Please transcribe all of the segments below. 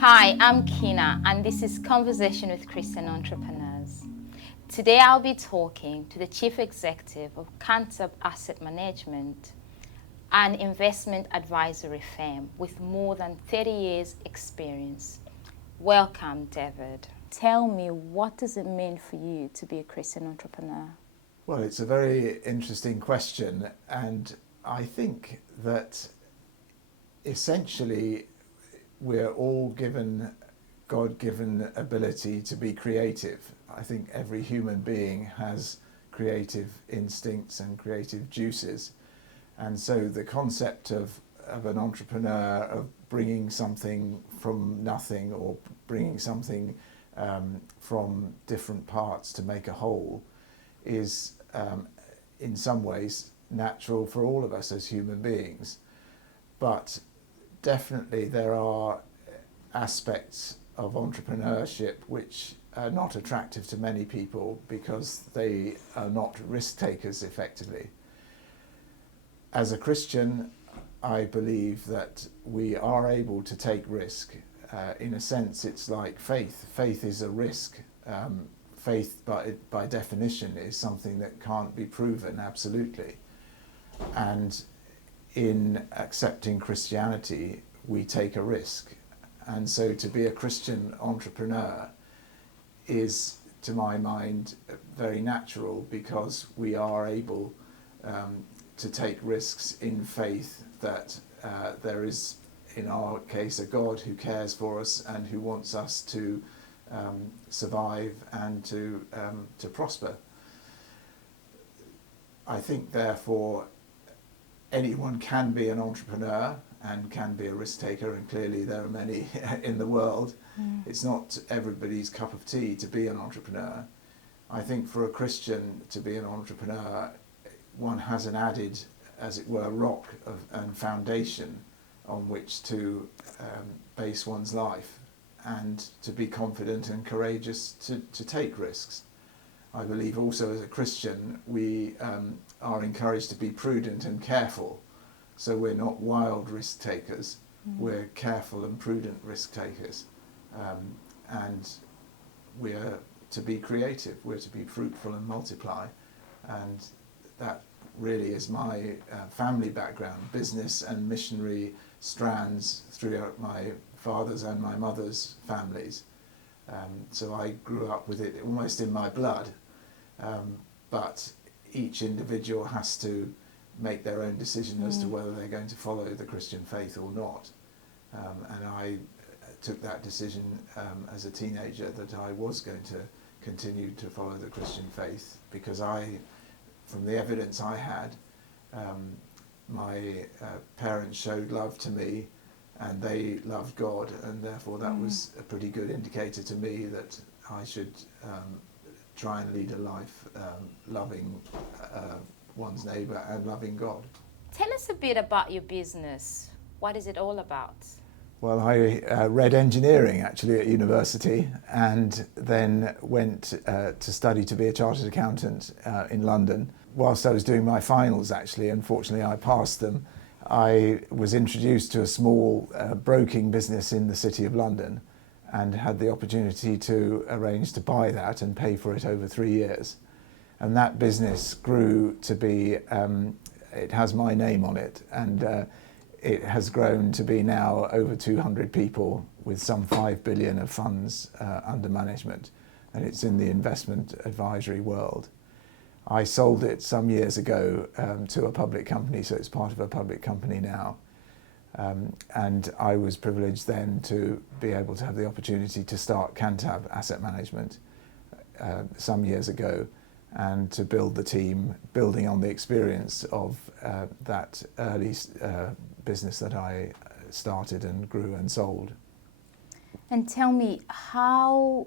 Hi, I'm Kina, and this is Conversation with Christian Entrepreneurs. Today I'll be talking to the Chief Executive of Cantab Asset Management, an investment advisory firm with more than 30 years experience. Welcome, David. Tell me, what does it mean for you to be a Christian entrepreneur? Well, it's a very interesting question, and I think that essentially we're all given God-given ability to be creative. I think every human being has creative instincts and creative juices, and so the concept of an entrepreneur, of bringing something from nothing or bringing something from different parts to make a whole is in some ways natural for all of us as human beings. But definitely there are aspects of entrepreneurship which are not attractive to many people because they are not risk takers effectively. As a Christian, I believe that we are able to take risk. In a sense, it's like faith. Faith is a risk. Faith, by definition, is something that can't be proven absolutely. And in accepting Christianity, we take a risk. And so to be a Christian entrepreneur is, to my mind, very natural because we are able to take risks in faith that there is, in our case, a God who cares for us and who wants us to survive and to prosper. I think, therefore, anyone can be an entrepreneur and can be a risk taker, and clearly there are many in the world. It's not everybody's cup of tea to be an entrepreneur. I think for a Christian to be an entrepreneur, one has an added, as it were, rock and foundation on which to base one's life and to be confident and courageous to take risks. I believe also as a Christian we are encouraged to be prudent and careful. So we're not wild risk takers, we're careful and prudent risk takers. And we're to be creative, we're to be fruitful and multiply. And that really is my family background, business and missionary strands throughout my father's and my mother's families. So I grew up with it almost in my blood. But each individual has to make their own decision as to whether they're going to follow the Christian faith or not. And I took that decision as a teenager that I was going to continue to follow the Christian faith because from the evidence I had, my parents showed love to me and they loved God, and therefore that was a pretty good indicator to me that I should try and lead a life loving one's neighbour and loving God. Tell us a bit about your business. What is it all about? Well, I read engineering actually at university and then went to study to be a chartered accountant in London. Whilst I was doing my finals, actually, unfortunately I passed them, I was introduced to a small broking business in the City of London and had the opportunity to arrange to buy that and pay for it over 3 years. And that business grew to be, it has my name on it, and it has grown to be now over 200 people with some 5 billion of funds under management, and it's in the investment advisory world. I sold it some years ago to a public company, so it's part of a public company now. And I was privileged then to be able to have the opportunity to start Cantab Asset Management some years ago and to build the team, building on the experience of that early business that I started and grew and sold. And tell me, how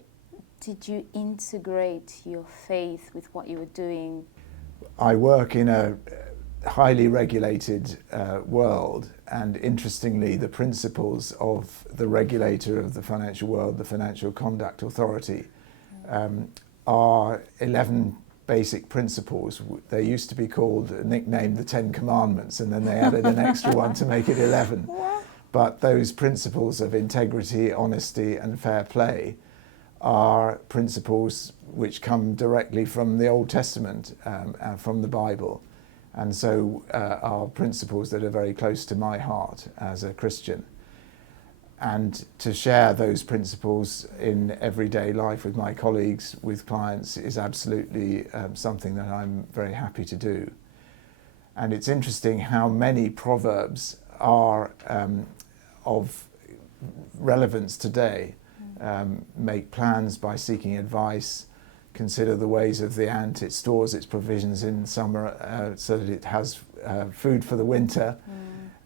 did you integrate your faith with what you were doing? I work in a highly regulated world, and interestingly the principles of the regulator of the financial world, the Financial Conduct Authority, are 11 basic principles. They used to be called, nicknamed the 10 Commandments, and then they added an extra one to make it 11. But those principles of integrity, honesty and fair play are principles which come directly from the Old Testament and from the Bible, and so are principles that are very close to my heart as a Christian. And to share those principles in everyday life with my colleagues, with clients, is absolutely something that I'm very happy to do. And it's interesting how many proverbs are of relevance today. Make plans by seeking advice, consider the ways of the ant, it stores its provisions in summer so that it has food for the winter.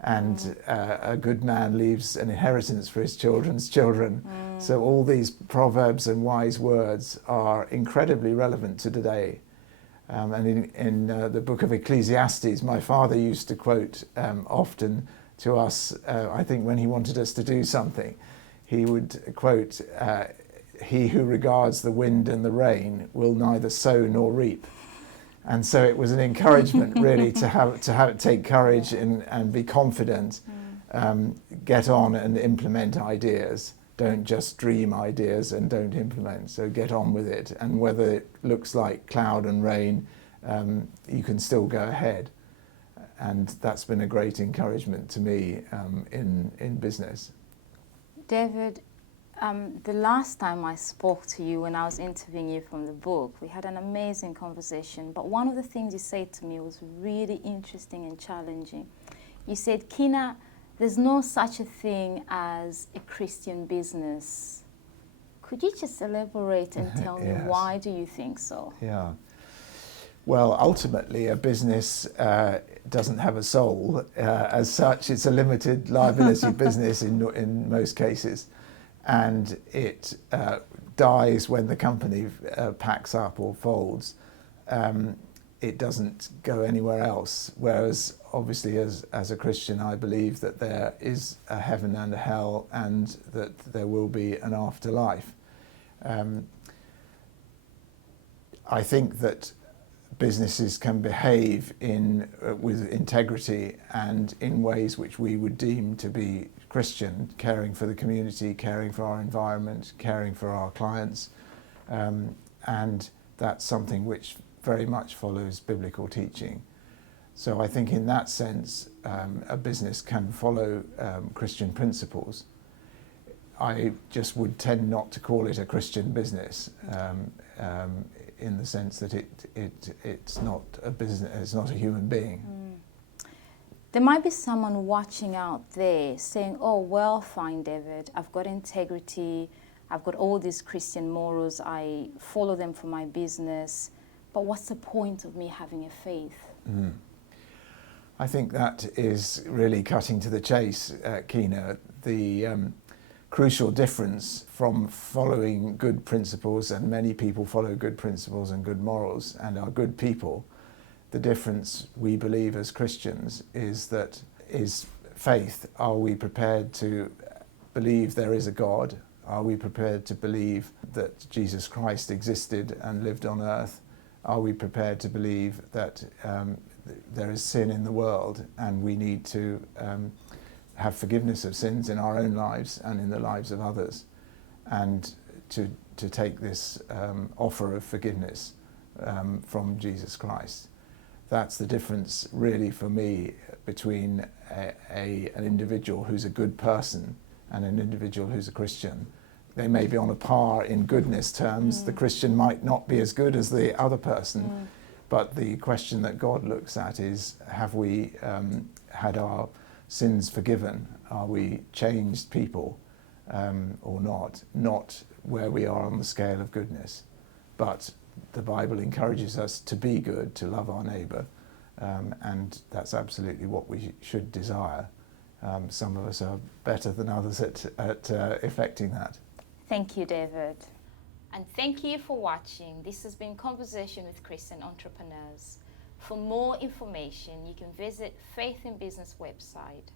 And a good man leaves an inheritance for his children's children. So all these proverbs and wise words are incredibly relevant to today. And in the book of Ecclesiastes, my father used to quote often to us, I think when he wanted us to do something, he would quote, "He who regards the wind and the rain will neither sow nor reap." And so it was an encouragement really to take courage and be confident, get on and implement ideas. Don't just dream ideas and don't implement. So get on with it. And whether it looks like cloud and rain, you can still go ahead. And that's been a great encouragement to me in business. David, the last time I spoke to you when I was interviewing you from the book, we had an amazing conversation, but one of the things you said to me was really interesting and challenging. You said, "Kina, there's no such a thing as a Christian business." Could you just elaborate and tell me Yes. why do you think so? Yeah. Well, ultimately, a business doesn't have a soul. As such, it's a limited liability business in most cases. And it dies when the company packs up or folds. It doesn't go anywhere else. Whereas, obviously, as a Christian, I believe that there is a heaven and a hell, and that there will be an afterlife. I think that businesses can behave with integrity and in ways which we would deem to be Christian, caring for the community, caring for our environment, caring for our clients, and that's something which very much follows biblical teaching. So I think in that sense, a business can follow Christian principles. I just would tend not to call it a Christian business in the sense that it's not a business, it's not a human being. There might be someone watching out there saying, "Oh, well, fine, David, I've got integrity, I've got all these Christian morals, I follow them for my business, but what's the point of me having a faith?" I think that is really cutting to the chase, Kina. The crucial difference from following good principles, and many people follow good principles and good morals and are good people, the difference we believe as Christians is faith. Are we prepared to believe there is a God? Are we prepared to believe that Jesus Christ existed and lived on earth? Are we prepared to believe that there is sin in the world and we need to have forgiveness of sins in our own lives and in the lives of others, and to take this offer of forgiveness from Jesus Christ? That's the difference really for me between an individual who's a good person and an individual who's a Christian. They may be on a par in goodness terms. The Christian might not be as good as the other person, but the question that God looks at is, have we had our sins forgiven? Are we changed people or not? Not where we are on the scale of goodness. But the Bible encourages us to be good, to love our neighbour, and that's absolutely what we should desire. Some of us are better than others at effecting that. Thank you, David. And thank you for watching. This has been Conversation with Christian Entrepreneurs. For more information, you can visit Faith in Business website.